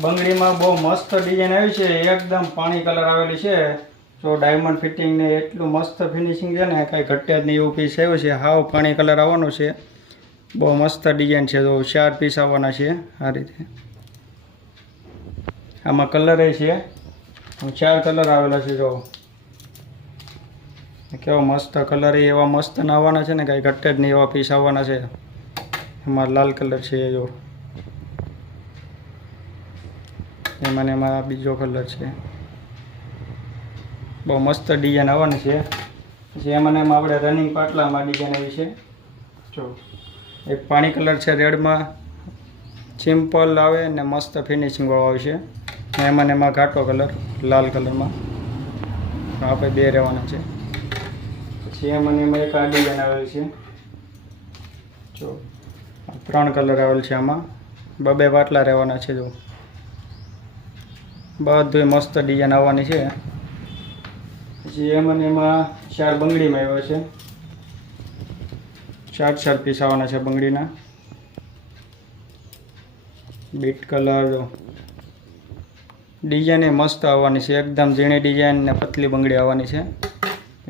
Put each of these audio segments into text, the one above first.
બંગડીમાં બહુ મસ્ત ડિઝાઇન આવી છે, એકદમ પાણી કલર આવેલી છે. જો ડાયમંડ ફિટિંગ ને એટલું મસ્ત ફિનિશિંગ છે ને, કાંઈ ઘટ્યા જ નહીં એવું પીસ આવ્યું છે. હાવ પાણી કલર આવવાનો છે. બહુ મસ્ત ડિઝાઇન છે. તો 4 પીસ આવવાના છે આ રીતે. આમાં કલર છે 4 કલર આવેલા છે. જો કેવો મસ્ત કલર એવા મસ્ત આવવાના છે ને, કાંઈ ઘટે જ નહીં એવા પીસ આવવાના છે. એમાં લાલ કલર છે, જો એમાં બીજો કલર છે. બહુ મસ્ત ડિઝાઇન આવવાની છે. પછી એમાં આપણે રનિંગ પાટલામાં ડિઝાઇન આવી છે. જો એક પાણી કલર છે, રેડમાં સિમ્પલ આવે ને મસ્ત ફિનિશિંગ વાળો આવે છે. એમાં ઘાટો કલર લાલ કલરમાં આપણે 2 રહેવાના છે. પછી એમાં એક આ ડિઝાઇન આવેલી છે. જો 3 કલર આવેલ છે. આમાં 2 પાટલા રહેવાના છે. જો બધું મસ્ત ડિઝાઇન આવવાની છે. પછી એમાં 4 બંગડીમાં આવ્યો છે. 4 પીસ આવવાના છે બંગડીના. બીટ કલર જો ડિઝાઇન એ મસ્ત આવવાની છે, એકદમ ઝીણી ડિઝાઇન ને પતલી બંગડી આવવાની છે.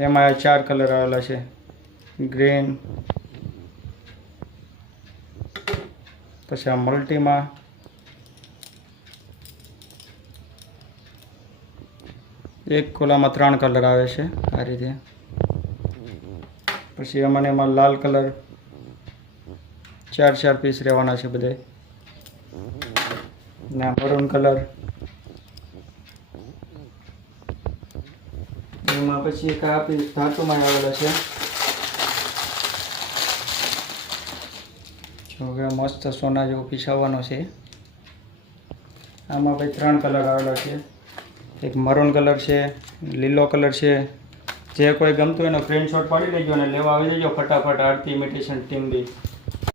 એમાં 4 કલર આવેલા છે, ગ્રીન. પછી આ મલ્ટીમાં એક કોલામાં 3 કલર આવે છે આ રીતે. પછી એમાં લાલ કલર 4 પીસ રહેવાના છે બધે. ના મરૂન કલર. એમાં પછી એક આ પીસ ધાતુમાં આવેલા છે. જો કે મસ્ત સોના જેવો પીસ આવવાનો છે. આમાં ભાઈ 3 કલર આવેલા છે. એક મરૂન કલર છે, લીલો કલર છે. જે કોઈ ગમતું એનો સ્ક્રીનશોટ પાડી લેજો અને લેવા આવી જજો ફટાફટ. આરતી ઇમિટેશન ટીમ બી.